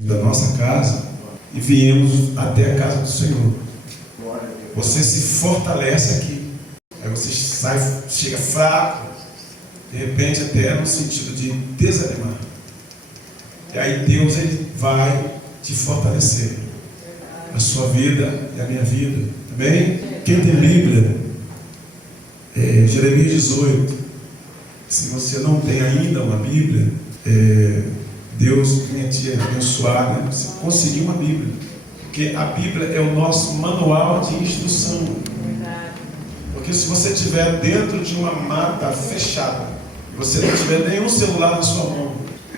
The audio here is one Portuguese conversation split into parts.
da nossa casa e viemos até a casa do Senhor. Você se fortalece aqui. Aí você chega fraco, de repente até no sentido de desanimar. E aí Deus ele vai te fortalecer. A sua vida e a minha vida. Amém? Quem tem Bíblia? Jeremias 18. Se você não tem ainda uma Bíblia, Deus tenha te abençoado, né? Você conseguir uma Bíblia. Porque a Bíblia é o nosso manual de instrução. Porque se você estiver dentro de uma mata fechada, você não tiver nenhum celular na sua mão,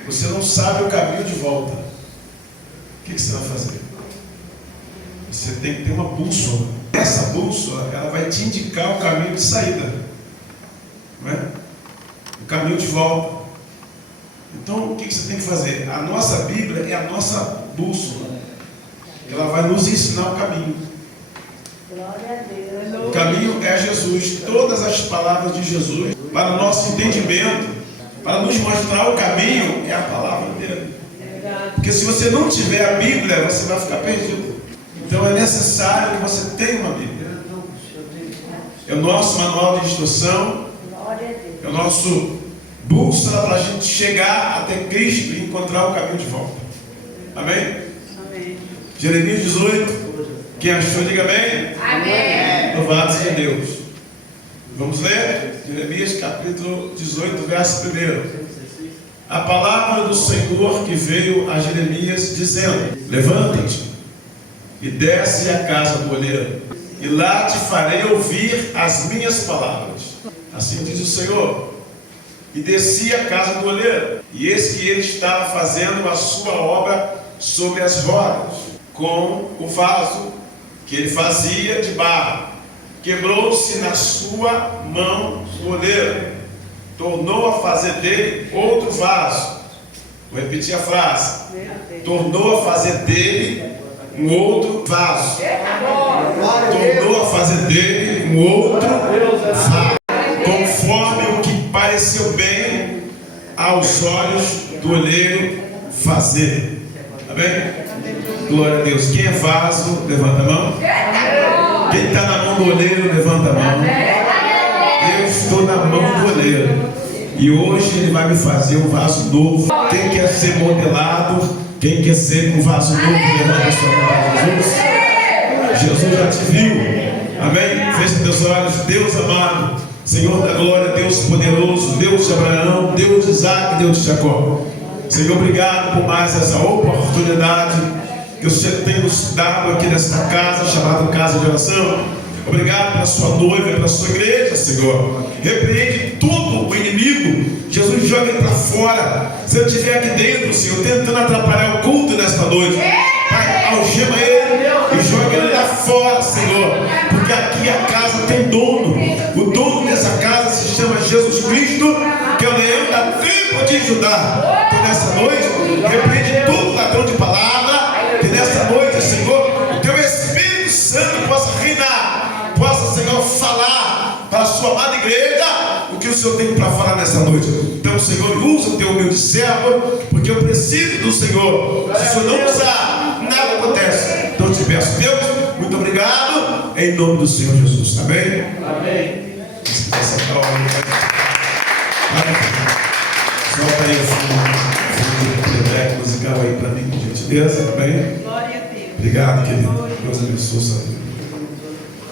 você não sabe o caminho de volta, o que você vai fazer? Você tem que ter uma bússola. Essa bússola, ela vai te indicar o caminho de saída, não é? O caminho de volta. Então, o que você tem que fazer? A nossa Bíblia é a nossa bússola. Ela vai nos ensinar o caminho. Glória a Deus. O caminho é Jesus. Todas as palavras de Jesus, para o nosso entendimento, para nos mostrar o caminho, é a palavra dele. Porque se você não tiver a Bíblia, você vai ficar perdido. Então é necessário que você tenha uma Bíblia. É o nosso manual de instrução. É o nosso bússola para a gente chegar até Cristo e encontrar o caminho de volta. Amém? Amém. Jeremias 18. Quem achou, diga amém. Amém. Louvado seja Deus. Vamos ler? Jeremias capítulo 18, verso 1. A palavra do Senhor que veio a Jeremias dizendo: levanta-te e desce à casa do oleiro, e lá te farei ouvir as minhas palavras. Assim diz o Senhor. E desci à casa do oleiro, e eis que ele estava fazendo a sua obra sobre as rodas, com o vaso que ele fazia de barro. Quebrou-se na sua mão o oleiro, tornou a fazer dele outro vaso. Vou repetir a frase: tornou a fazer dele um outro vaso. Tornou a fazer dele um outro vaso, conforme o que pareceu bem aos olhos do oleiro fazer. Amém? Glória a Deus. Quem é vaso, levanta a mão. Quem está na mão do oleiro, levanta a mão. Eu estou na mão do oleiro, e hoje ele vai me fazer um vaso novo. Quem quer ser modelado? Quem quer ser um vaso novo, levanta a sua mão para Jesus. Jesus já te viu. Amém? Feche teus olhos. Deus amado, Senhor da glória, Deus poderoso, Deus de Abraão, Deus de Isaac, Deus de Jacó. Senhor, obrigado por mais essa oportunidade que o Senhor tem nos dado aqui nesta casa, chamada Casa de Oração. Obrigado pela sua noiva, pela sua igreja, Senhor. Repreende todo o inimigo. Jesus, joga ele para fora. Se ele estiver aqui dentro, Senhor, tentando atrapalhar o culto nesta noite, Pai, algema ele e joga ele lá fora, Senhor. Porque aqui a casa tem dono. O dono dessa casa se chama Jesus Cristo, que é o leão da tribo de Judá. Então nessa noite, repreende todo ladrão de palavra. Que nessa noite, Senhor, o teu Espírito Santo possa reinar, possa, Senhor, falar para a sua amada igreja o que o Senhor tem para falar nessa noite. Então, Senhor, usa o teu humilde servo, porque eu preciso do Senhor. Se o Senhor não usar, nada acontece. Então eu te peço, Deus, muito obrigado, em nome do Senhor Jesus. Amém? Amém. Solta aí o fundo musical aí para mim, por gentileza. Amém? Glória a Deus. Obrigado, querido. Deus abençoe a sua vida.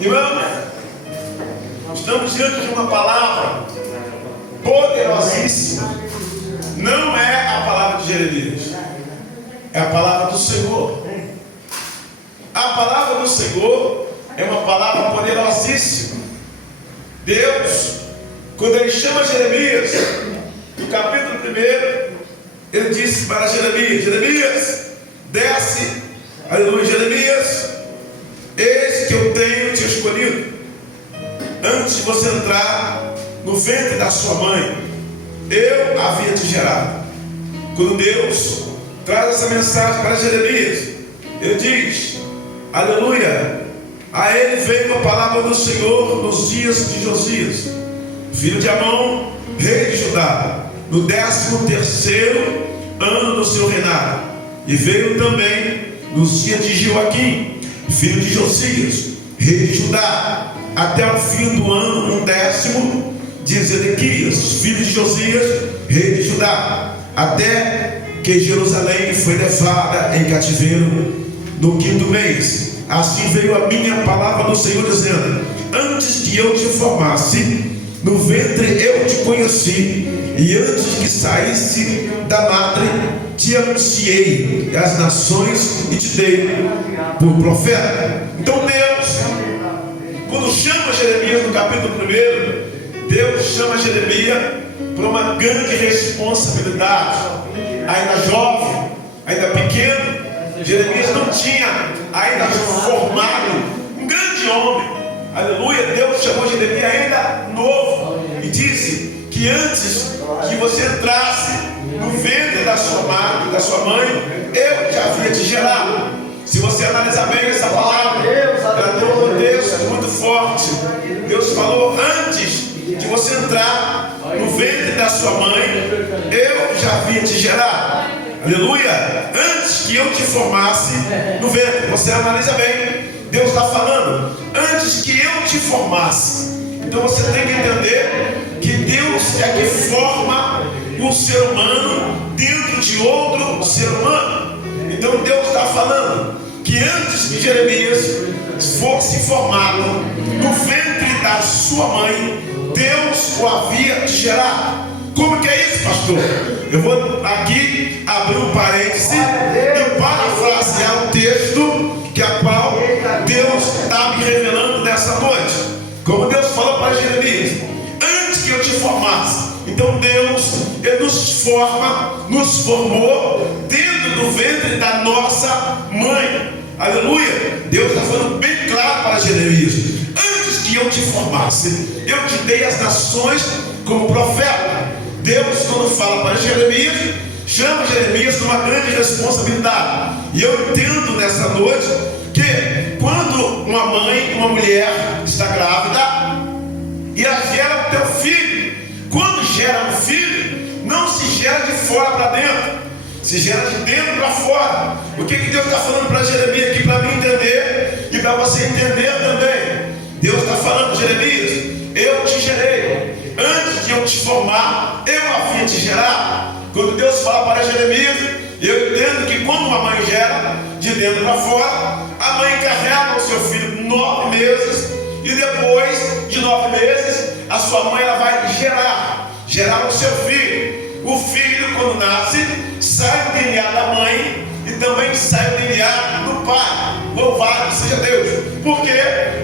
Irmão, estamos diante de uma palavra poderosíssima. Não é a palavra de Jeremias, é a palavra do Senhor. A palavra do Senhor é uma palavra poderosíssima. Deus, quando ele chama Jeremias, no capítulo 1, ele disse para Jeremias: Jeremias, desce, aleluia, Jeremias, eis que eu tenho te escolhido. Antes de você entrar no ventre da sua mãe, eu havia te gerado. Quando Deus traz essa mensagem para Jeremias, ele diz, aleluia, a ele veio a palavra do Senhor nos dias de Josias, filho de Amon, rei de Judá, no 13º ano do seu reinado. E veio também nos dias de Joaquim, filho de Josias, rei de Judá, até o fim do ano 10º de Zedequias, filho de Josias, rei de Judá, até que Jerusalém foi levada em cativeiro no 5º mês. Assim veio a minha palavra do Senhor, dizendo: antes que eu te formasse no ventre eu te conheci, e antes que saísse da madre te anunciei às nações e te dei por profeta. Então Deus, quando chama Jeremias no capítulo 1, Deus chama Jeremias para uma grande responsabilidade. Ainda jovem, ainda pequeno, Jeremias não tinha ainda formado um grande homem. Aleluia. Deus chamou Jeremias ainda novo e disse que antes que você entrasse no ventre da sua mãe, eu já havia te gerado. Se você analisar bem essa palavra, ela tem um contexto muito forte. Deus falou: antes de você entrar no ventre da sua mãe, eu já havia te gerado. Aleluia. Antes que eu te formasse no ventre. Você analisa bem, Deus está falando antes que eu te formasse. Então você tem que entender que Deus é que forma um ser humano dentro de outro ser humano. Então Deus está falando que antes que Jeremias fosse formado no ventre da sua mãe, Deus o havia gerado. Como que é isso, pastor? Eu vou aqui abrir um parêntese e parafrasear o texto que a qual Deus está me revelando nessa noite. Como Deus falou para Jeremias: antes que eu te formasse. Então Deus, Ele nos forma, nos formou dentro do ventre da nossa mãe. Aleluia. Deus está falando bem claro para Jeremias: antes que eu te formasse, eu te dei as nações como profeta. Deus, quando fala para Jeremias, chama Jeremias numa grande responsabilidade. E eu entendo nessa noite que quando uma mãe, uma mulher está grávida e ela gera o teu filho, quando gera um filho, não se gera de fora para dentro, se gera de dentro para fora. O que Deus está falando para Jeremias aqui, para mim entender e para você entender também? Deus está falando: Jeremias, eu te gerei. Antes de eu te formar, eu havia te gerado. Quando Deus fala para Jeremias, eu entendo que quando uma mãe gera de dentro para fora, a mãe carrega o seu filho 9 meses, e depois de 9 meses, a sua mãe ela vai gerar o seu filho. O filho, quando nasce, sai o DNA da mãe e também sai o DNA do pai. Louvado seja Deus. Por quê?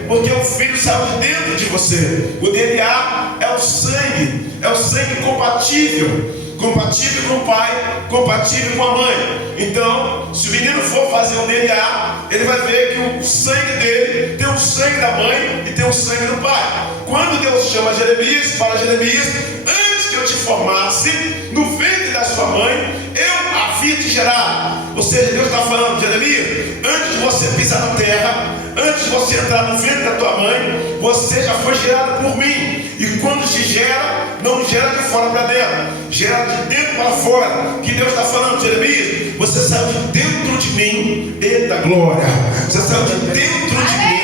Porque o filho saiu de dentro de você. O DNA é o sangue compatível com o pai, compatível com a mãe. Então, se o menino for fazer um DNA, ele vai ver que o sangue dele tem o sangue da mãe e tem o sangue do pai. Quando Deus chama Jeremias, fala: Jeremias, antes que eu te formasse no ventre da sua mãe, eu havia te gerado. Ou seja, Deus está falando: Jeremias, antes de você pisar na terra, antes de você entrar no ventre da tua mãe, você já foi gerado por mim. E quando se gera, não gera de fora para dentro, gera de dentro para fora. Que Deus está falando: Jeremias, você saiu de dentro de mim. Eita glória! Você saiu de dentro de mim.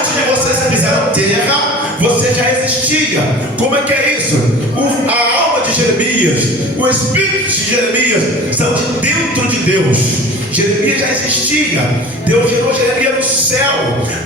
Antes de você pisar na terra, você já existia. Como é que é isso? A alma de Jeremias, o espírito de Jeremias são de dentro de Deus. Jeremias já existia. Deus gerou Jeremias no céu.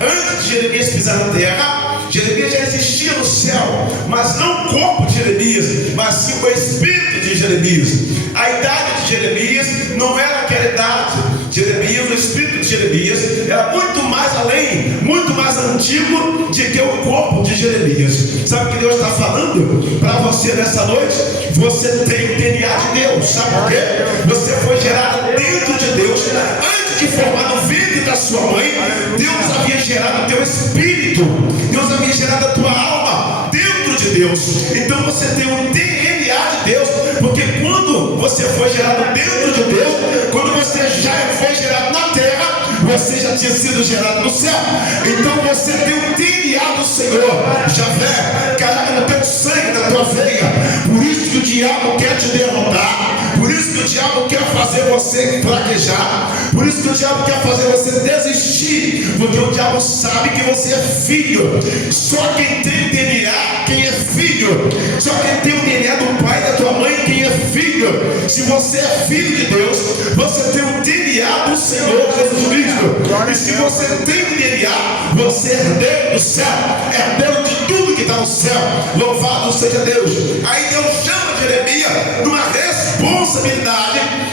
Antes de Jeremias pisar na terra, Jeremias já existia no céu, mas não o corpo de Jeremias, mas sim o espírito de Jeremias. A idade de Jeremias não era aquela idade. Jeremias, o espírito de Jeremias era muito mais além, muito mais antigo do que o corpo de Jeremias. Sabe o que Deus está falando para você nessa noite? Você tem o DNA de Deus. Sabe por quê? Você foi gerado dentro de Deus. Antes de formar no ventre da sua mãe, Deus havia gerado o teu espírito. Deus havia gerado a tua alma dentro de Deus. Então você tem o DNA de Deus, porque quando você foi gerado dentro de Deus, quando você já foi gerado na terra, você já tinha sido gerado no céu. Então você tem o DNA do Senhor. Javé carrega no teu sangue, na tua veia. Por isso que o diabo quer te derrotar. Por isso que o o diabo quer fazer você fraquejar. Por isso que o diabo quer fazer você desistir. Porque o diabo sabe que você é filho. Só quem tem DNA, quem é filho. Só quem tem o DNA do pai, da tua mãe, quem é filho. Se você é filho de Deus, você tem o DNA do Senhor Jesus Cristo. E se você tem o DNA, você é herdeiro do céu, é herdeiro de tudo que está no céu. Louvado seja Deus. Aí Deus chama Jeremias numa responsabilidade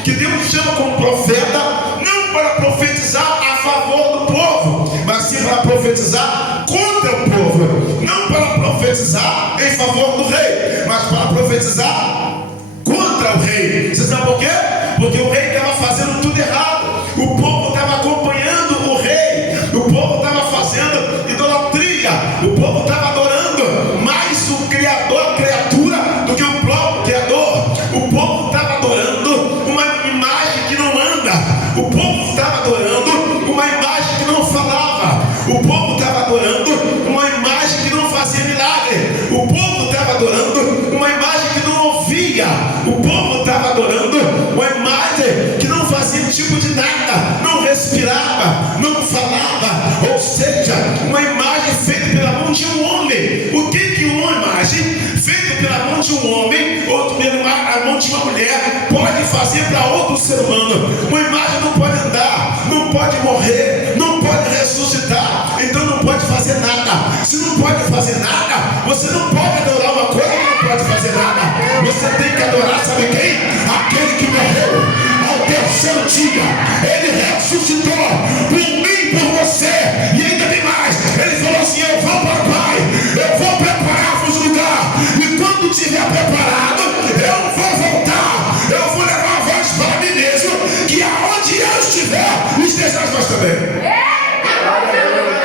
que Deus chama como profeta, não para profetizar a favor do povo, mas sim para profetizar contra o povo. Não para profetizar em favor do rei, mas para profetizar contra o rei. Você sabe por quê? Porque o rei estava fazendo tudo errado. O povo estava acompanhando o rei. O povo estava fazendo idolatria. O povo estava adorando mais o Criador, a criatura, do que o próprio Criador. O povo estava adorando uma imagem que não anda. O povo estava adorando uma imagem que não falava. O povo estava adorando uma imagem que não fazia milagre. O povo estava adorando uma imagem que não ouvia. O povo estava adorando uma imagem que não fazia tipo de nada, não respirava, não falava. Ou seja, uma imagem feita pela mão de um homem. O que uma imagem feita pela mão de um homem ou pela mão de uma mulher pode fazer para outro ser humano? Uma imagem não pode andar, não pode morrer, não pode ressuscitar, então não pode fazer nada. Se não pode fazer nada, você não pode adorar uma coisa que não pode fazer nada. Você tem que adorar, sabe quem? Aquele que morreu ao terceiro dia. Ele ressuscitou por mim e por você. E ainda tem mais. Ele falou assim: eu vou para o Pai, eu vou preparar-vos lugar. E quando estiver preparado, eu vou voltar. Eu vou levar a voz para mim mesmo, que aonde eu estiver, estejais vós também.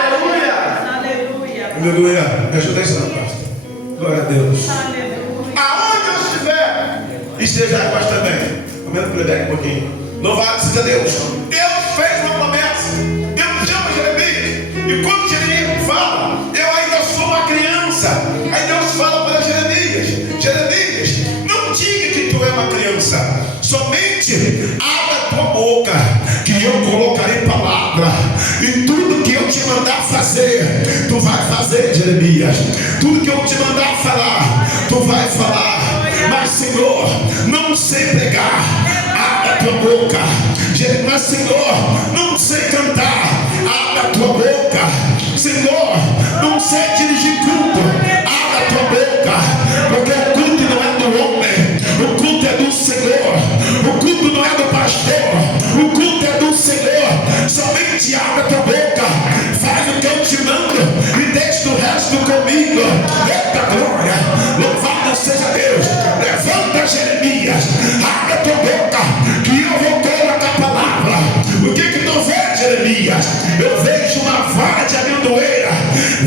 Aleluia. Aleluia. Me ajuda isso, não, pastor. Glória a Deus. Aleluia. Aonde eu estiver, estejais vós também. Aumenta o playback um pouquinho. Louvado seja Deus. Deus fez uma promessa. Deus chama Jeremias. E quando Jeremias fala, eu ainda sou uma criança. Aí Deus fala para Jeremias: Jeremias, não diga que tu é uma criança. Somente abra a tua boca, que eu colocarei palavra. E tudo que eu te mandar fazer, tu vai fazer, Jeremias. Tudo que eu te mandar falar, tu vai falar. Mas Senhor, não sei pregar. Abra a tua boca. Mas Senhor, não sei cantar. Abra a tua boca. Senhor, não sei dirigir culto. Abra a tua boca. Porque o culto não é do homem, o culto é do Senhor. O culto não é do pastor, o culto é do Senhor. Somente abra a tua boca. Faz o que eu te mando e deixa o resto comigo. Eita glória. Louvado seja Deus. Levanta, Jeremias. Abre a tua boca, que eu vou colocar a palavra. O que tu vê, Jeremias? Eu vejo uma vara de amendoeira.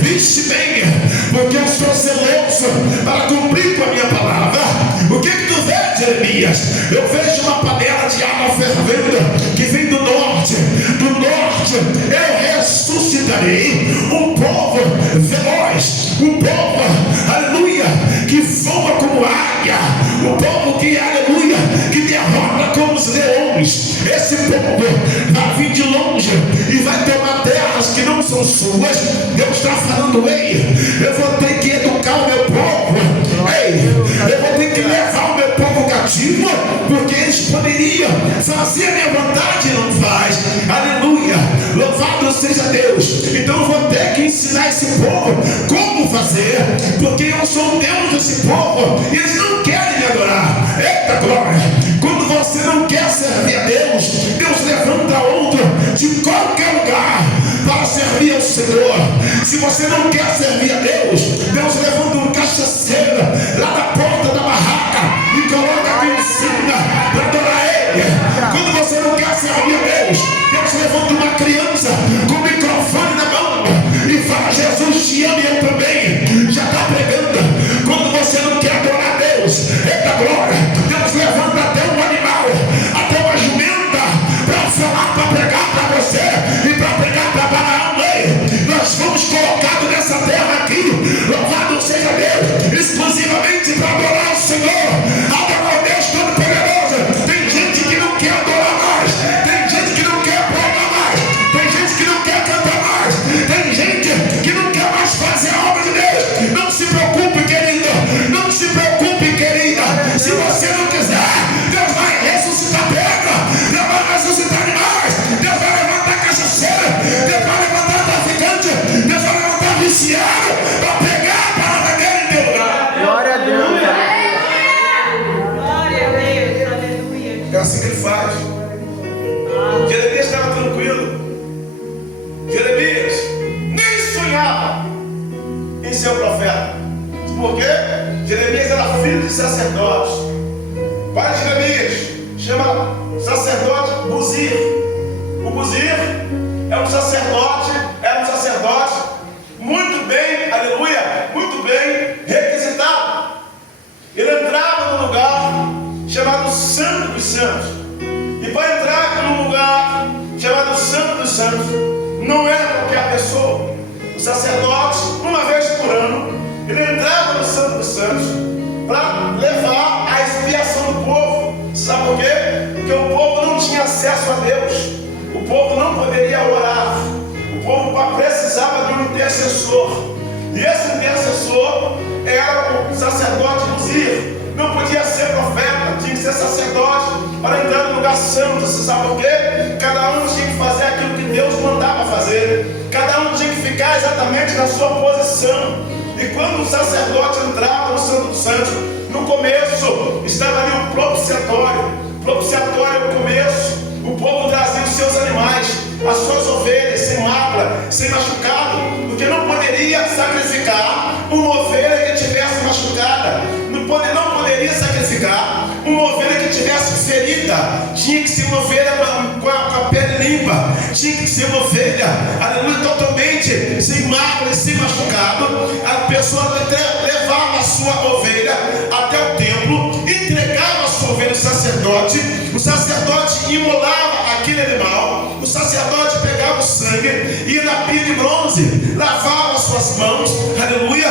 Viste bem, porque eu sou zeloso para cumprir com a minha palavra. O que tu vê, Jeremias? Eu vejo uma panela de água fervendo que vem do norte. Do norte eu ressuscitarei um povo veloz, um povo, aleluia, que voa como águia, um povo que, aleluia, que derrota como os leões. Esse povo vai vir de longe e vai tomar terras que não são suas. Deus está falando: ei, eu vou ter que educar o meu povo. Ei, eu vou ter que levar o meu povo cativo, porque eles poderiam fazer a minha vontade e não faz. Aleluia, louvado seja Deus. Então eu vou ter que ensinar esse povo como fazer, porque eu sou o Deus desse povo e eles não querem me adorar. Eita glória. Quando você não quer servir a Deus, Deus levanta outro de qualquer lugar para servir ao Senhor. Se você não quer servir a Deus, Deus levanta um cachaceiro lá da porta da barraca e coloca aqui em cima para adorar Ele. Quando você não quer servir a Deus, Deus levanta uma criança com o microfone na mão e fala: Jesus te ama e eu também. Já está pregando. Quando você não quer adorar a Deus, eita glória, Deus levanta até um animal, até uma jumenta, para falar, para pregar para você e para pregar para Balaão. Nós fomos colocados nessa terra aqui Buzir era um sacerdote muito bem, aleluia, muito bem requisitado. Ele entrava num lugar chamado Santo dos Santos. E para entrar num lugar chamado Santo dos Santos, não era qualquer pessoa. O sacerdote, uma vez por ano, ele entrava no Santo dos Santos para levar a expiação do povo. Sabe por quê? Porque o povo não tinha acesso a Deus. O povo não poderia orar. O povo precisava de um intercessor. E esse intercessor era o sacerdote Buzir. Não podia ser profeta, tinha que ser sacerdote para entrar no lugar santo. Você sabe por quê? Cada um tinha que fazer aquilo que Deus mandava fazer. Cada um tinha que ficar exatamente na sua posição. E quando o sacerdote entrava no Santo dos Santos, no começo estava ali o propiciatório. O propiciatório é o começo. O povo trazia os seus animais, as suas ovelhas, sem mácula, sem machucado, porque não poderia sacrificar uma ovelha que tivesse machucada, não poderia sacrificar uma ovelha que tivesse ferida. Tinha que ser uma ovelha com a pele limpa, tinha que ser uma ovelha, aleluia, totalmente sem mácula e sem machucado. A pessoa levava a sua ovelha até o templo, entregava a sua ovelha ao sacerdote. O sacerdote imolava aquele animal, o sacerdote pegava o sangue, ia na pia de bronze, lavava as suas mãos, aleluia,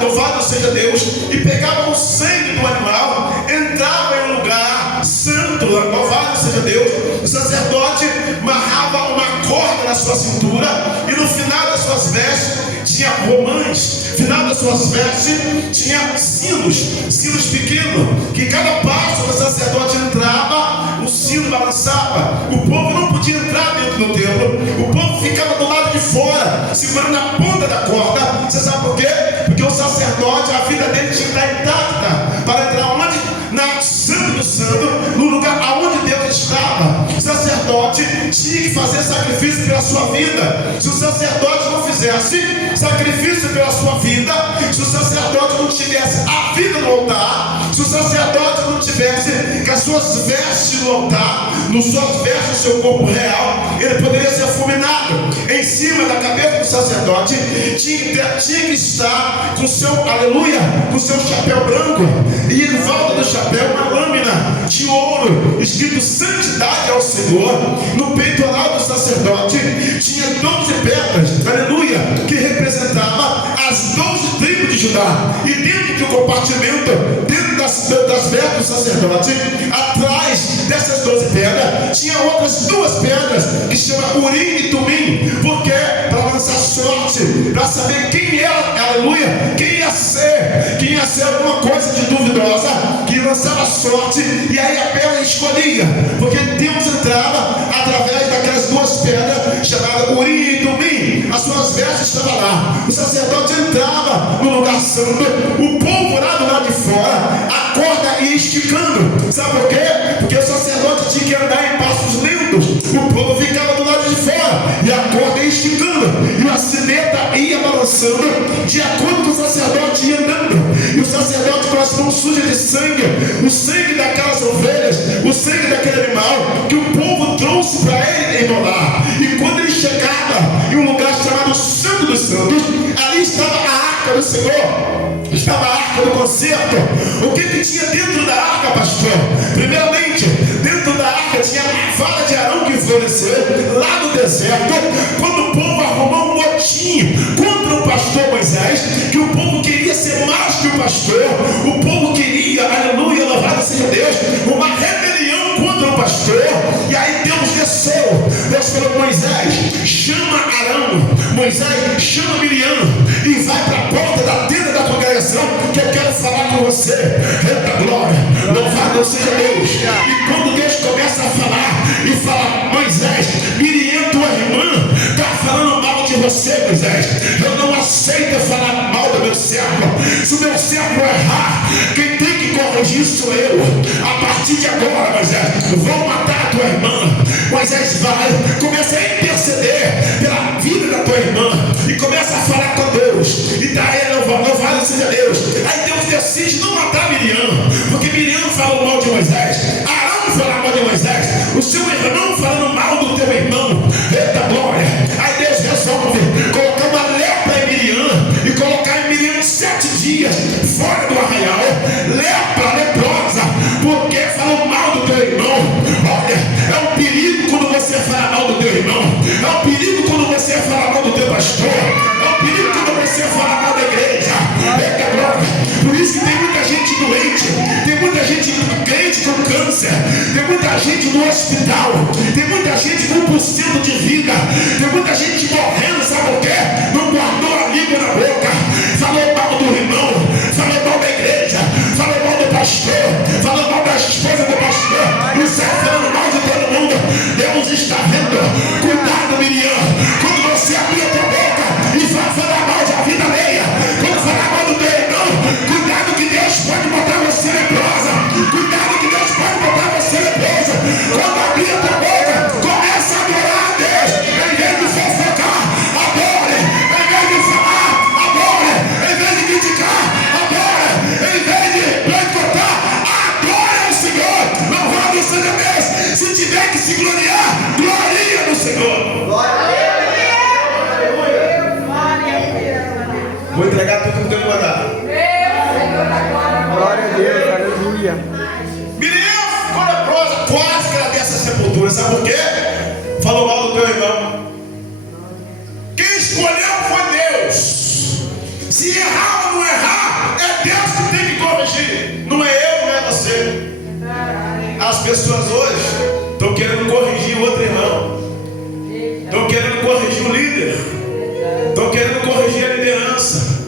louvado seja Deus, e pegava o sangue do animal, entrava em um lugar santo, louvado seja Deus. O sacerdote amarrava uma corda na sua cintura, e no final das suas vestes tinha romãs, no final das suas vestes tinha sinos pequenos, que cada passo que o sacerdote entrava, o sino balançava. O povo não podia entrar dentro do templo, o povo ficava do lado de fora, segurando a ponta da corda. Você sabe por quê? Porque o sacerdote, a vida dele tinha que estar intacta para entrar onde? Na Santo do Santo, no lugar aonde Deus estava. O sacerdote tinha que fazer sacrifício pela sua vida. Se o sacerdote não fizesse sacrifício pela sua vida, se o sacerdote não tivesse a vida no altar, se o sacerdote não tivesse com as suas vestes no altar, nos suas vestes, no seu corpo real, ele poderia ser fulminado. Em cima da cabeça do sacerdote tinha que estar com seu, aleluia, com seu chapéu branco, e em volta do chapéu uma lâmina de ouro escrito santidade ao Senhor. No peitoral do sacerdote tinha 12 pedras, aleluia, que representava as 12 tribos de Judá. E dentro de um compartimento, dentro das vestes do sacerdote, atrás dessas 12 pedras tinha outras 2 pedras que se chama Urim e Tumim, porque para lançar sorte, para saber quem era, aleluia, quem ia ser alguma coisa de duvidosa, que lançava sorte, e aí a pedra escolhia, porque Deus entrava através daquelas 2 pedras chamadas Urim e Tumim. As suas vestes estavam lá, o sacerdote entrava no lugar santo, o povo lá do lado de fora, a corda ia esticando. Sabe por quê? Porque o sacerdote tinha que andar em passos lentos, o povo ficava do lado de fora e a corda ia esticando, e a sineta ia balançando de acordo com o sacerdote ia andando. E o sacerdote com as mãos sujas de sangue, o sangue daquelas ovelhas, o sangue daquele animal que o povo trouxe para ele enrolar. E quando ele chegava em um lugar chamado Santo dos Santos, ali estava a arca do Senhor, estava a arca do concerto. O que tinha dentro da arca, pastor? Primeiramente, dentro da arca tinha a vara de Arão que floresceu lá no deserto, quando o povo arrumou um motim contra o pastor Moisés, que o povo queria ser mais que o pastor, o povo queria, aleluia, louvado seja Deus, uma rebelião contra o pastor. E aí Deus desceu, Deus falou: Moisés, chama Arão, Moisés, chama Miriam, e vai para a porta da tenda da congregação, que eu quero falar com você. Eita glória, louvado seja Deus. E quando Deus começa a falar, e fala: Moisés, Miriam, tua irmã, está falando mal de você, Moisés. Eu não aceito falar mal do meu servo. Se o meu servo errar, quem tem que corrigir sou eu. A partir de agora, Moisés, vou matar a tua irmã. Moisés vai, começa a interceder pela vida da tua irmã, e começa a falar com Deus, e daí louvado seja Deus. Aí Deus decide não matar Miriam, porque Miriam falou mal de Moisés, Arão falou mal de Moisés, o seu irmão falando mal do teu irmão, gente no hospital, tem muita gente com 1% de vida, tem muita gente morrendo, sabe por quê? Não guardou a língua na boca, falou mal do irmão, falou mal da igreja, falou mal do pastor, falou mal da esposa do pastor, isso é falando mal de todo mundo. Deus está vendo. Cuidado, Miriam, quando você abrir a tua boca e vai falar mal da vida alheia, quando falar mal do teu irmão, cuidado que Deus pode botar você leprosa, cuidado que Deus pode botar você leprosa. Quando abrir a tua boca, começa a adorar a Deus, em vez de fofocar, adore, em vez de falar, adore, em vez de criticar, adore, em vez de boicotar, adore ao Senhor. Louvado seja Deus. Se tiver que se gloriar, gloria no Senhor. Vou entregar tudo que Deus mandar. Glória a Deus, aleluia. Miriam ficou leprosa, quase que ela tem essa sepultura. Sabe por quê? Falou mal do teu irmão. Quem escolheu foi Deus. Se errar ou não errar, é Deus que tem que corrigir. Não é eu, não é você. As pessoas hoje estão querendo corrigir o outro irmão, estão querendo corrigir o líder, estão querendo corrigir a liderança.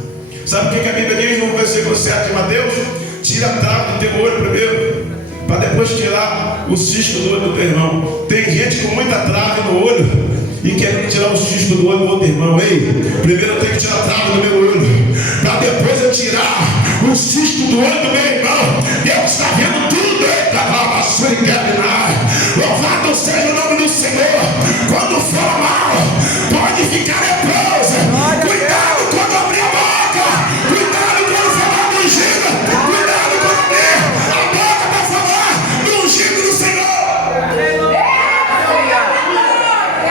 Sabe o que a Bíblia diz no versículo 7 de Mateus? Tira a trave do teu olho primeiro, para depois tirar o cisco do olho do teu irmão. Tem gente com muita trave no olho e querendo tirar o cisco do olho do outro irmão. Ei, primeiro eu tenho que tirar a trave do meu olho, para depois eu tirar o cisco do olho do meu irmão. Deus está vendo tudo. Louvado seja o nome do Senhor. Quando for mal, pode ficar leprosa. Cuidado quando abrir a boca, cuidado quando falar do ungido, cuidado quando abrir a boca para falar do ungido do Senhor.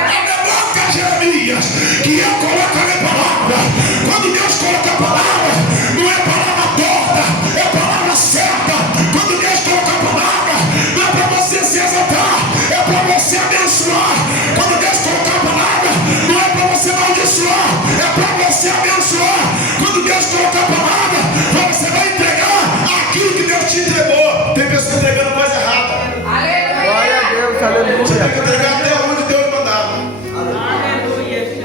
Abre a boca, Jeremias, que eu coloco a minha palavra. Quando Deus coloca a palavra, não é palavra torta, é palavra certa. Quando Deus coloca a palavra, não é para você se exaltar, é para você abençoar. Quando Deus colocar a palavra, não é para você amaldiçoar, é para você abençoar. Quando Deus colocar a palavra, você vai entregar aquilo que Deus te entregou. Tem pessoas entregando coisa errada. Glória a Deus, aleluia. Você tem que entregar até onde Deus mandar.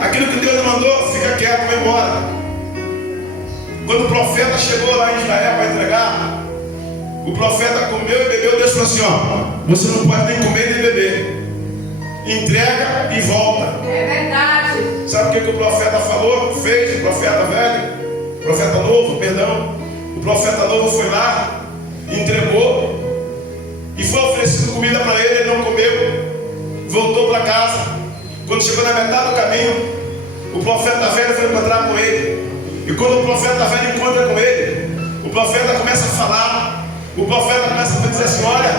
Aquilo que Deus mandou, fica quieto, vai embora. Quando o profeta chegou lá em Israel para entregar, o profeta comeu e bebeu. Deus falou assim: ó, você não pode nem comer nem beber, entrega e volta. É verdade. Sabe o que o profeta falou? Fez o profeta velho, profeta novo, perdão. O profeta novo foi lá, entregou e foi oferecido comida para ele. Ele não comeu, voltou para casa. Quando chegou na metade do caminho, o profeta velho foi encontrar com ele. E quando o profeta velho encontra com ele, o profeta começa a falar. O profeta começa a dizer assim: olha,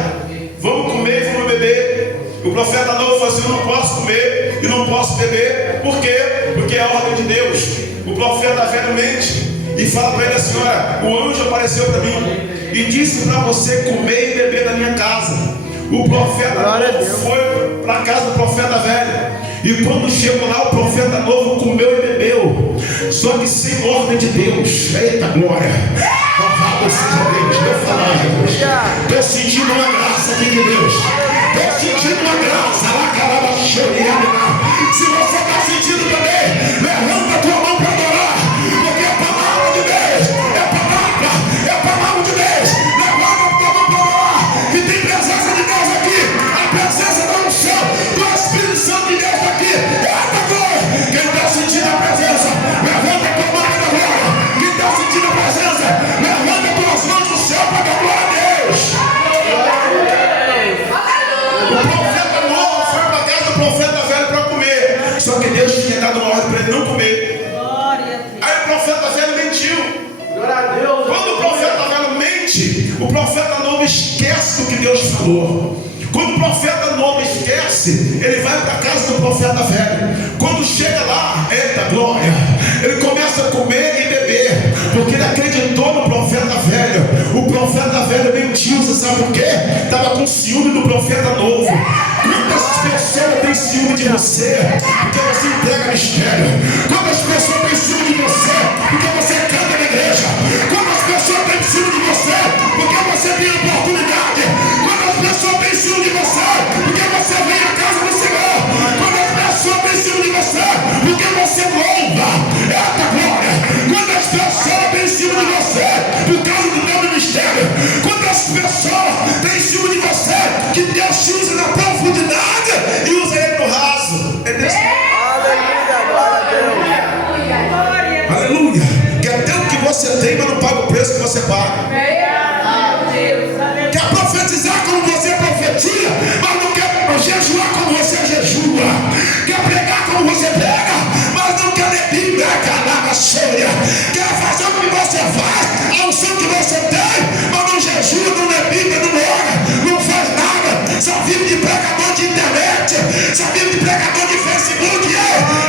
vamos comer e vamos beber. O profeta novo falou assim: eu não posso comer e não posso beber. Por quê? Porque é a ordem de Deus. O profeta velho mente e fala para ele assim: olha, o anjo apareceu para mim e disse para você comer e beber na minha casa. O profeta novo foi para a casa do profeta velho. E quando chegou lá, o profeta novo comeu e bebeu, só que sem ordem de Deus. Eita glória! Louvado seja Deus. Vou falar, Jesus. Estou sentindo uma graça aqui de Deus. Estou sentindo uma graça. Lá, caramba, se você está sentindo também, levanta a tua mão para adorar, porque é a palavra de Deus. É a palavra de Deus. Levanta a tua mão para adorar, que tem presença de Deus aqui. A presença da unção do Espírito Santo de Deus está aqui. Eita glória! Quem está sentindo a presença, levanta a tua mão para adorar. Quem está sentindo a presença, levanta as tuas mãos do céu para dar glória a Deus. O profeta novo foi para a casa do profeta velho para comer, só que Deus tinha dado uma ordem para ele não comer. Aí o profeta velho mentiu. Quando o profeta velho mente, o profeta novo esquece do que Deus falou. Quando o profeta novo esquece, ele vai para a casa do profeta velho. Quando chega lá, eita glória, ele começa a comer e beber, porque ele acreditou no profeta velho. O profeta velho mentiu, você sabe por quê? Estava com ciúme do profeta novo. Quantas pessoas têm ciúme de você porque você entrega mistério? Quantas pessoas têm ciúme de você porque você canta na igreja? Quantas pessoas têm ciúme de você porque você tem oportunidade? Quantas pessoas têm ciúme de você você paga. Quer profetizar como você profetiza, mas não quer jejuar como você jejua. Quer pregar como você prega, mas não quer ler Bíblia, calada, cheia. Quer fazer o que você faz, a unção que você tem, mas não jejua, não lê Bíblia, não ora, não faz nada. Só vive de pregador de internet, só vive de pregador de Facebook.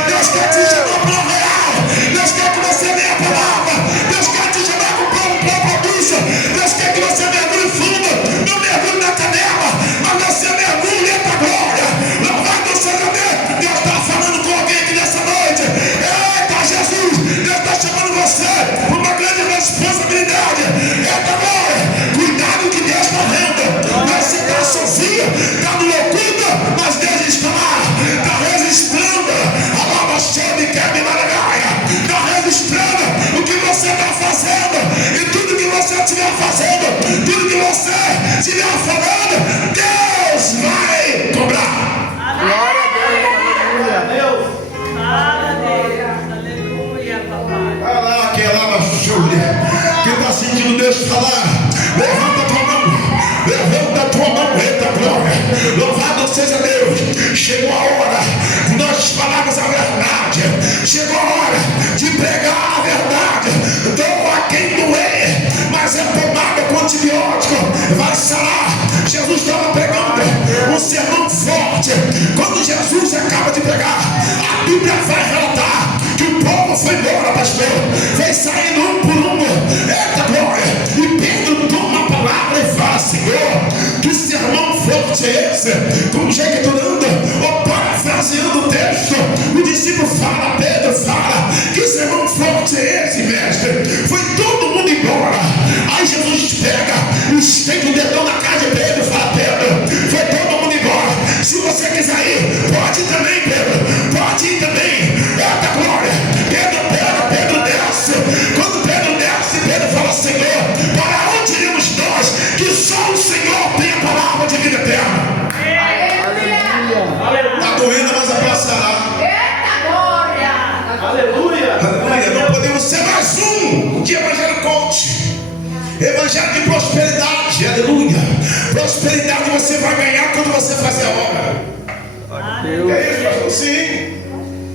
Deus quer te chamar para o real. Deus quer que você leia a palavra. Deus quer te chamar para o compromisso. Deus quer que você mergulhe fundo. Não mergulhe na canela, mas você mergulhe na glória. Louvado seja Deus. Deus está falando com alguém aqui nessa noite. Eita Jesus, Deus está chamando você para uma grande responsabilidade. Eita glória, cuidado que Deus está vendo. Você está sozinho, está no loucura, mas Deus está lá, está registrando a nova chave que é Mimaragaia, está registrando o que você está fazendo, e tudo que você estiver fazendo, tudo que você estiver falando, Deus vai cobrar. Glória a Deus. Aleluia, papai. Vai lá, que é lá na Júlia. Quem está sentindo Deus falar, levanta a tua mão. Levanta a tua mão, eita glória. Louvado seja Deus. Chegou a hora de nós falarmos a verdade. Chegou a hora de pregar a verdade. Doa quem doer, mas é tomada com antibiótico. Vai sarar. Jesus estava pregando um sermão forte. Quando Jesus acaba de pregar, a Bíblia vai relatar que o povo foi embora, pastor. Foi saindo um por um. Eita glória. E Pedro toma a palavra e fala: Senhor, que sermão forte é esse? Conjecturando ou parafraseando o texto, o discípulo fala, Pedro fala: que sermão forte é esse, mestre? Foi todo mundo embora. Aí Jesus pega, estende o dedão na cara de Pedro e fala: Pedro, foi todo mundo embora. Se você quiser ir, pode ir também, Pedro. Pode ir também. Eita glória. Pedro desce. Quando Pedro desce, Pedro fala: Senhor, para onde iremos nós? Que só o Senhor tem a palavra de vida eterna. Está doendo, mas abraçará. Aleluia. Não podemos ser mais um de evangelho coach. Evangelho de prosperidade. Aleluia. Prosperidade você vai ganhar quando você fazer a obra. É isso, pastor? Sim.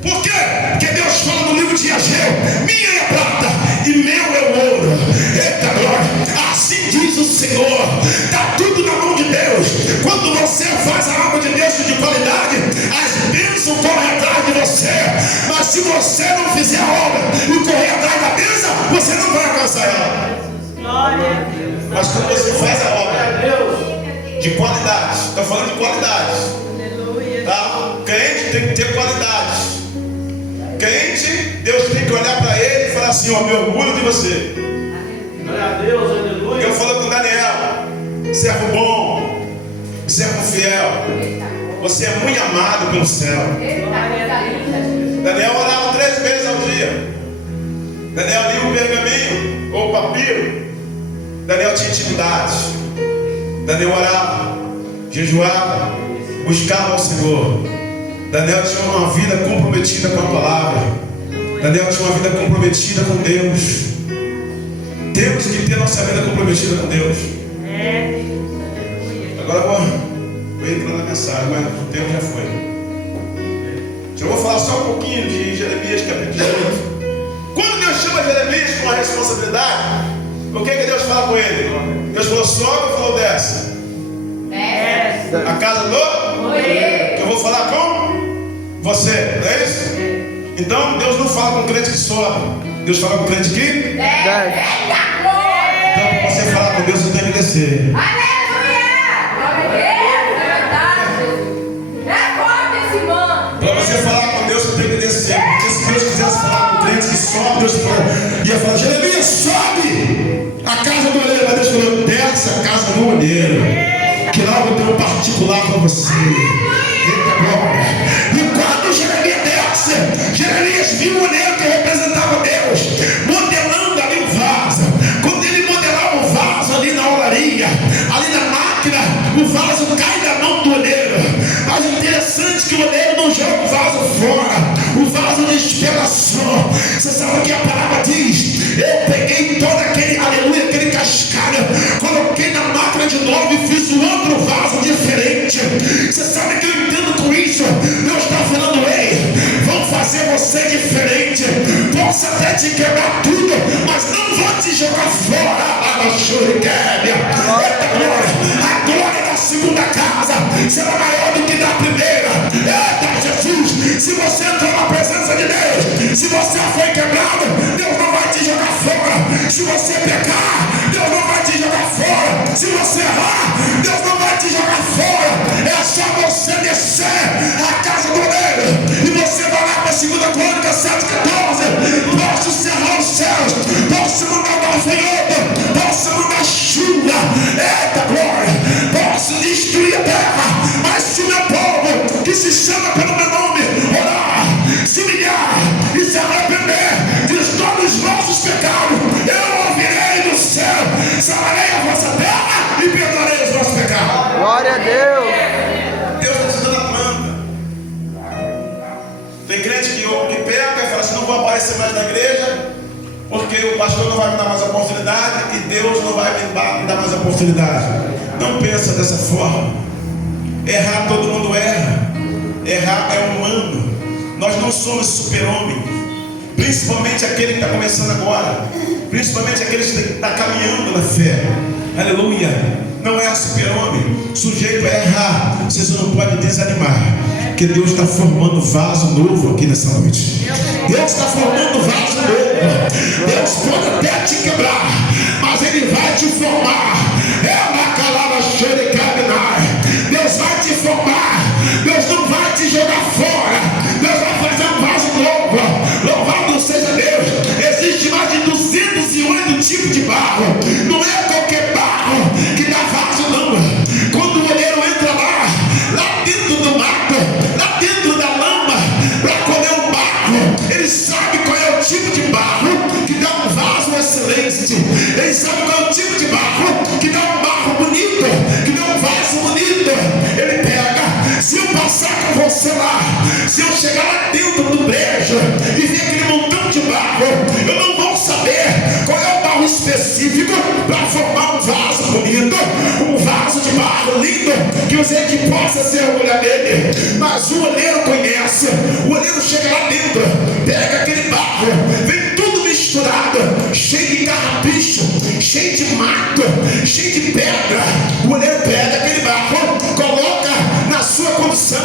Por quê? Porque Deus fala no livro de Ageu: minha é a prata e meu é o ouro. Eita glória. Assim diz o Senhor. Está tudo na mão de Deus. Quando você faz a obra de Deus de qualidade, as bênçãos correm atrás de você. Mas se você não fizer a obra e correr atrás da bênção, você não vai alcançar ela. Glória a Deus. Mas quando você faz a obra de qualidade, estou falando de qualidade, Aleluia. tá? Crente tem que ter qualidade. Crente, Deus tem que olhar para ele e falar assim: ó, me orgulho de você. Glória a Deus, aleluia. Eu falo com Daniel, servo bom, servo fiel. Você é muito amado pelo céu. Daniel orava 3 vezes ao dia. Daniel lia o pergaminho ou o papiro. Daniel tinha intimidade. Daniel orava, jejuava, buscava ao Senhor. Daniel tinha uma vida comprometida com a palavra. Daniel tinha uma vida comprometida com Deus. Temos que ter nossa vida comprometida com Deus. Agora vou entrar na mensagem, mas o tempo já foi. Eu vou falar só um pouquinho de Jeremias capítulo 18. Quando Deus chama Jeremias com uma responsabilidade, o que Deus fala com ele? Deus falou: sobe ou falou desce? Desce. A casa do? Que eu vou falar com você, não é isso? Então Deus não fala com crente que sobe, Deus fala com crente que Desce. Então para você falar com Deus, você tem que descer. Para você falar com Deus, você tem que descer. Porque se Deus quisesse falar com crente que sobe, Deus ia falar: Jeremias, sobe a casa do olheiro. Mas Deus falou: desce a casa do olheiro, que lá eu vou ter um particular com você. Eita glória. E quando Jeremias desce, Jeremias viu o olheiro que representava Deus modelando ali o vaso. Quando ele modelava o vaso ali na olaria, ali na máquina, o vaso cai da mão do olheiro. Mas interessante que o olheiro não joga o vaso fora, o vaso não despedaçou. Você sabe o que a palavra diz? Eu peguei todo aquele, aleluia, aquele até te quebrar tudo, mas não vou te jogar fora. A glória da segunda casa será maior do que da primeira. Eita Jesus, se você entrou na presença de Deus, se você foi quebrado, Deus não vai te jogar fora. Se você pecar, Deus não vai te jogar fora. Se você errar, Deus não vai te jogar fora. É só você descer a casa do oleiro e você vai lá para 2 Crônicas 7:14. Posso cerrar os céus, posso mandar gafanhoto, posso mandar chuva, eita glória, posso destruir a terra, mas se o meu povo que se chama pelo meu nome orar, se humilhar e se arrepender de todos os vossos pecados, eu ouvirei do céu, sararei a vossa terra e perdoarei os vossos pecados. Glória a Deus. Deus está te dando a planta. Tem crente que pega e fala assim: não vou aparecer mais na igreja porque o pastor não vai me dar mais oportunidade e Deus não vai me dar mais oportunidade. Não pensa dessa forma. Errar, todo mundo erra. Errar é humano. Nós não somos super-homens. Principalmente aquele que está começando agora. Principalmente aquele que está caminhando na fé. Aleluia. Não é super-homem. Sujeito a errar. Você só não pode desanimar, porque Deus está formando vaso novo aqui nessa noite. Deus está formando vaso novo. Deus pode até te quebrar, mas Ele vai te formar. Deus vai te formar. Deus não vai te jogar fora. Deus vai fazer um vaso novo. Louvado seja Deus. Existe mais de 208 tipos de barro. Não é qualquer barro que dá vaso, não. Quando o oleiro entra lá dentro do mato, lá dentro da lama, para colher um barro, ele sabe qual é o tipo de barro que dá um vaso excelente. Ele sabe qual é o tipo de barro que dá um barro bonito, que dá um vaso bonito. Ele pega. Se eu passar com você lá, se eu chegar lá dentro do brejo e ver aquele montão de barro, eu não vou saber qual é o barro específico para formar um vaso bonito, um vaso de barro lindo, que você que possa se orgulhar dele. Mas o oleiro conhece. O oleiro chega lá dentro, pega aquele barro, vem tudo misturado, cheio de carrapicho, cheio de mato, cheio de pedra. O oleiro pega aquele barro, coloca na sua condução.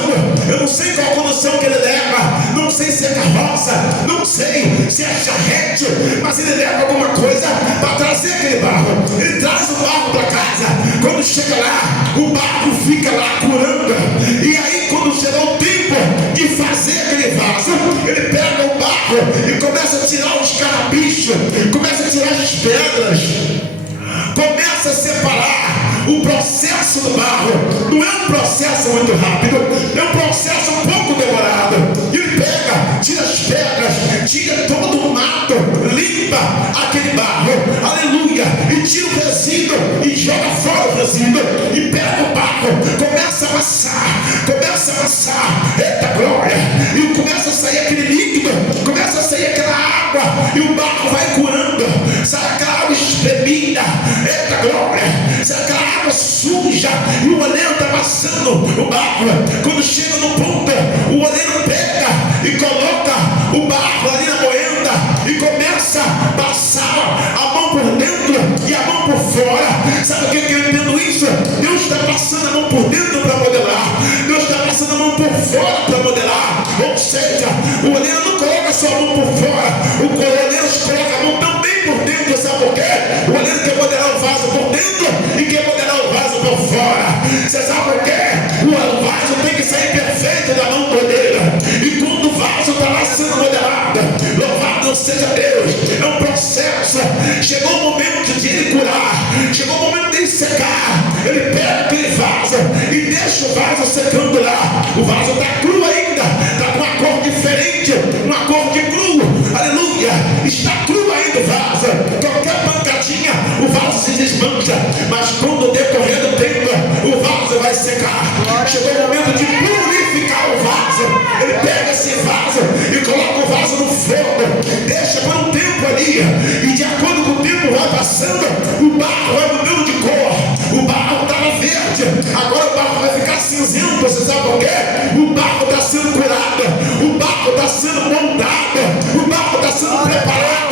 Eu não sei qual condução que ele leva, não sei se é carroça, não sei se é charrete, mas ele leva alguma coisa para trazer aquele barro. Ele traz o barro para casa. Quando chega lá, o barro fica lá curando. E aí, quando chegou o tempo de fazer aquele vaso, ele pega o barro e começa a tirar os carrapichos, começa a tirar as pedras, começa a separar. O processo do barro não é um processo muito rápido, é um processo um pouco demorado. Ele pega, tira as pedras, tira todo o mato, limpa aquele barro, aleluia, e tira o resíduo e joga fora o resíduo, e pega o barro, começa a amassar, eita glória, e começa a sair aquele líquido, começa a sair aquela água, e o barro vai curando, sai aquela água espremida, eita glória, sai aquela água suja, e o oleiro está amassando o barro. Quando chega no ponto, o oleiro pega e coloca o barro ali na moenda e começa a passar a mão por dentro e a mão por fora. Sabe o que eu entendo isso? Deus está passando a mão por dentro para modelar, Deus está passando a mão por fora para modelar. Ou seja, o oleiro não coloca só a mão por fora, o oleiro coloca a mão também por dentro. Sabe por quê? O oleiro quer modelar o vaso por dentro e quer modelar o vaso por fora. Você sabe por quê? O vaso tem que sair perfeito da mão do oleiro. E quando o vaso está lá sendo modelado, louvado seja Deus, é um processo. Chegou o momento de ele curar, chegou o momento de ele secar. Ele pega aquele vaso e deixa o vaso secando lá. O vaso está cru ainda, está com uma cor diferente, uma cor de cru, aleluia, está cru ainda o vaso. Qualquer pancadinha, o vaso se desmancha, mas quando decorrer do tempo, o vaso vai secar. Chegou o momento de purificar o vaso. Ele pega esse vaso e coloca o vaso no fogo, deixa por um tempo ali, e de acordo com o tempo vai passando, o barro vai mudando de cor. O barro estava verde, agora o barro vai ficar cinzento. Você sabe por quê? O barro está sendo curado, o barro está sendo moldado, o barro está sendo preparado.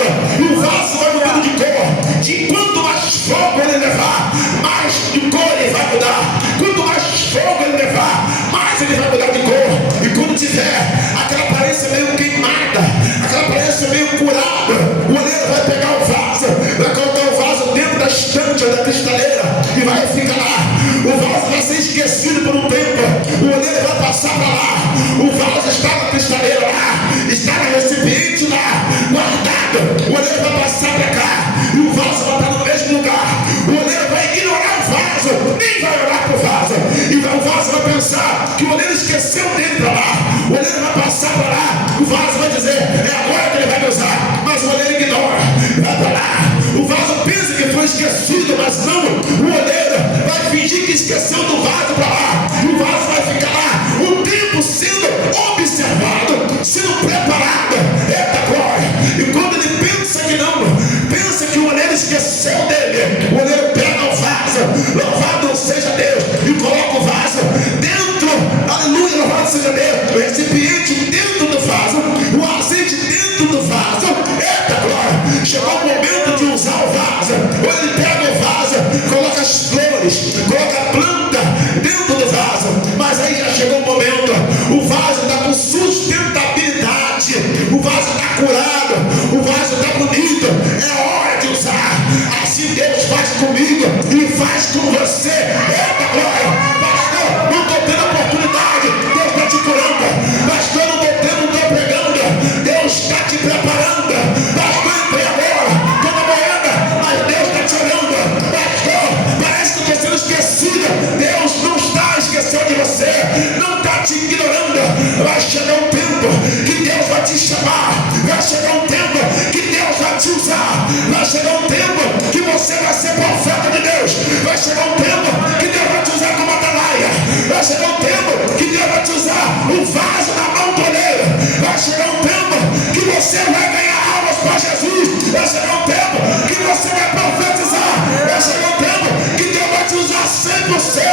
oleiro vai passar para lá, o vaso vai dizer, é agora que ele vai me usar, mas o oleiro ignora, vai para lá. O vaso pensa que foi esquecido, mas não, o oleiro vai fingir que esqueceu do vaso para lá, e o vaso vai ficar lá um tempo sendo observado, sendo preparado. Eita glória! E quando ele pensa que não, pensa que o oleiro esqueceu dele, o oleiro pega o vaso, louvado seja Deus, e coloca o vaso dentro, aleluia, louvado seja Deus, o recipiente dentro do vaso, o azeite dentro do vaso. Eita glória! Chegou o momento de usar o vaso, ou ele pega o vaso, coloca as flores, coloca a planta dentro do vaso, mas aí já chegou o momento, o vaso está com sustentabilidade, o vaso está curado, o vaso está bonito, é hora de usar. Assim Deus faz comigo e faz com você. Eita glória! Pastor, não estou tendo oportunidade, Deus está te curando. Pastor, não estou pregando, Deus está te preparando. Pastor, entrei agora, estou na moeda, mas Deus está te olhando. Pastor, parece que estou sendo esquecido, Deus não está esquecendo de você, não está te ignorando. Vai chegar um tempo que Deus vai te chamar, vai chegar um tempo que Deus vai te usar, vai chegar um tempo que você vai ser profeta de Deus, vai chegar um tempo que Deus vai te usar como atalaia, vai chegar um tempo que Deus vai te usar um vaso na mão do oleiro, vai chegar um tempo que você vai ganhar almas para Jesus, vai chegar um tempo que você vai profetizar, vai chegar um tempo que Deus vai te usar 100%.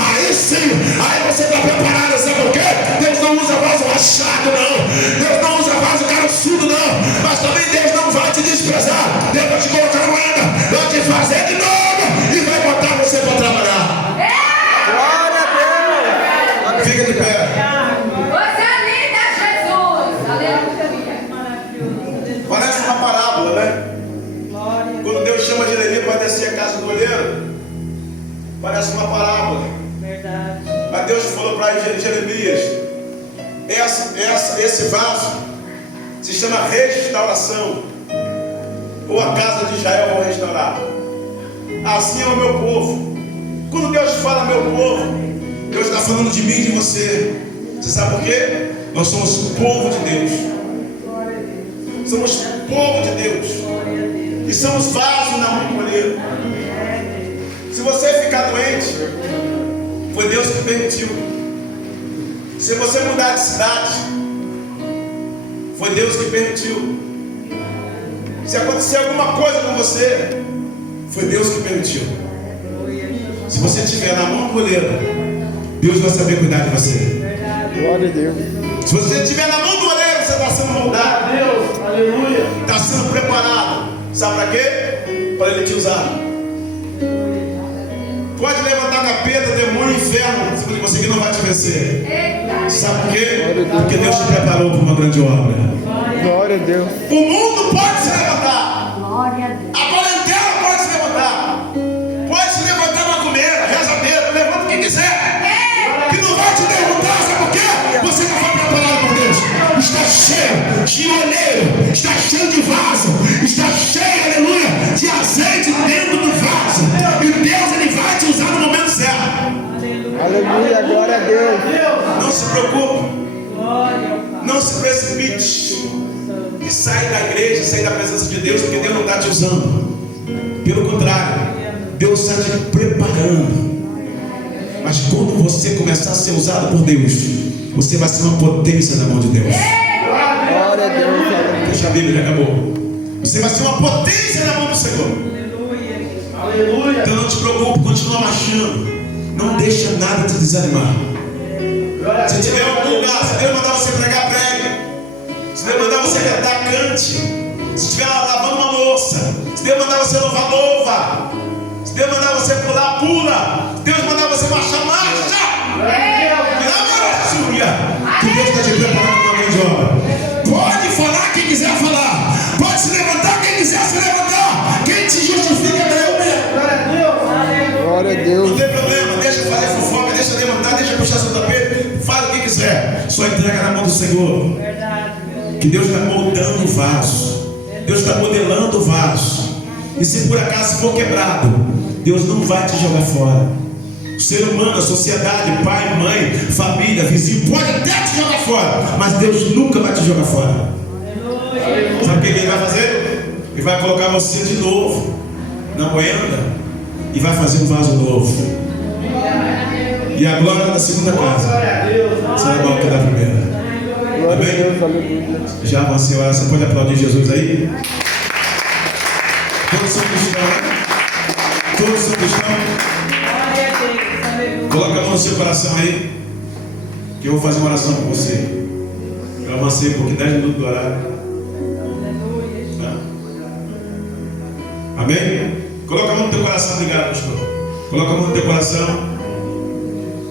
Aí sim, aí você está preparado, sabe por quê? Deus não usa vaso rachado, não, Deus não usa vaso caroçudo, não, mas também Deus não vai te desprezar. Deus vai te colocar na moeda, vai te fazer de novo e vai botar você para trabalhar. Glória a Deus. Fica de pé. Coisa linda, Jesus. Aleluia. Parece uma parábola, né? Glória. Quando Deus chama Jeremias para descer a casa do oleiro, parece uma parábola. Verdade. Mas Deus falou para Jeremias: esse vaso se chama restauração, ou a casa de Israel vou restaurar. Assim é o meu povo. Quando Deus fala meu povo, Deus está falando de mim e de você. Você sabe por quê? Nós somos povo de Deus. somos povo de Deus e somos vasos na mão do oleiro. Se você ficar doente, foi Deus que permitiu. Se você mudar de cidade, foi Deus que permitiu. Se acontecer alguma coisa com você, foi Deus que permitiu. Se você estiver na mão do oleiro, Deus vai saber cuidar de você. Glória a Deus. Se você estiver na mão do oleiro, você está sendo moldado. Deus, aleluia. Está sendo preparado. Sabe para quê? Para Ele te usar. Pode levantar capeta, demônio, inferno. Você que não vai te vencer. Sabe por quê? Porque Deus te preparou para uma grande obra. Glória a Deus. O mundo pode se levantar. Glória a Deus. A quarentena pode se levantar. Pode se levantar uma comer, reza a Deus, levanta quem quiser. Que não vai te derrotar, sabe por quê? Você não foi preparado por Deus. Está cheio de oleiro, está cheio de vaso, está cheio, aleluia, de azeite dentro do vaso. E Deus, Ele vai te usar no momento certo. Aleluia, glória a Deus. Não se preocupe, Glória. não se precipite e sai da igreja, sai da presença de Deus, porque Deus não está te usando. Pelo contrário, Deus está te preparando. Mas quando você começar a ser usado por Deus, você vai ser uma potência na mão de Deus. Glória a Deus. Deixa a Bíblia, já acabou. Você vai ser uma potência na mão do Senhor. Aleluia. Então não te preocupe, continua marchando. Não deixa nada te desanimar. Se tiver algum lugar, se Deus mandar você pregar, pregue. Se Deus mandar você cantar, cante. Se estiver lavando uma louça, se Deus mandar você louvar, louva. Se Deus mandar você pular, pula. Se Deus mandar você marchar, marcha. Que Deus está te preparando para uma grande obra. Pode falar quem quiser falar. Pode se levantar quem quiser se levantar. Quem te justifica é Deus. Glória a Não Deus. tem problema, deixa fazer fofoca, deixa levantar, deixa puxar seu tapete, faz o que quiser, só entrega na mão do Senhor. Que Deus está moldando o vaso, Deus está modelando o vaso. E se por acaso for quebrado, Deus não vai te jogar fora. O ser humano, a sociedade, pai, mãe, família, vizinho, pode até te jogar fora, mas Deus nunca vai te jogar fora. Sabe o que Ele vai fazer? Ele vai colocar você de novo na moenda e vai fazer um vaso novo. E a glória da segunda casa será maior que a da primeira. Glória a Amém? Deus, aleluia. Já avancei a hora, você pode aplaudir Jesus aí? Todos são cristãos, né? Todos são cristãos. Glória a Deus. Aleluia. Coloca a mão no seu coração aí, que eu vou fazer uma oração com você. Eu avancei um pouquinho, 10 minutos do horário. Aleluia. Tá? Amém? Coloca a mão no teu coração, obrigado, pastor. Coloca a mão no teu coração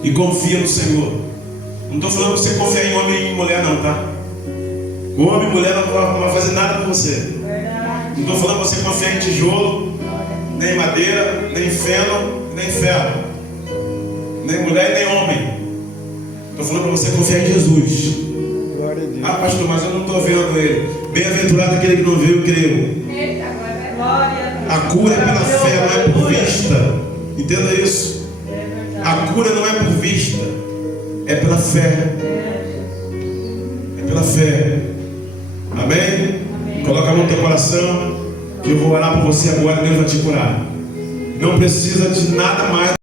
e confia no Senhor. Não estou falando para você confiar em homem e em mulher, não, tá? O homem e mulher não vai fazer nada por você. Verdade. Não estou falando para você confiar em tijolo, nem madeira, nem feno, nem ferro, nem mulher, nem homem. Estou falando para você confiar em Jesus. Glória a Deus. Ah, pastor, mas eu não estou vendo Ele. Bem-aventurado aquele que não viu e creu. Glória A cura é pela fé, não é por vista. Entenda isso. A cura não é por vista, é pela fé. É pela fé. Amém? Coloca a mão no teu coração, que eu vou orar por você agora e Deus vai te curar. Não precisa de nada mais.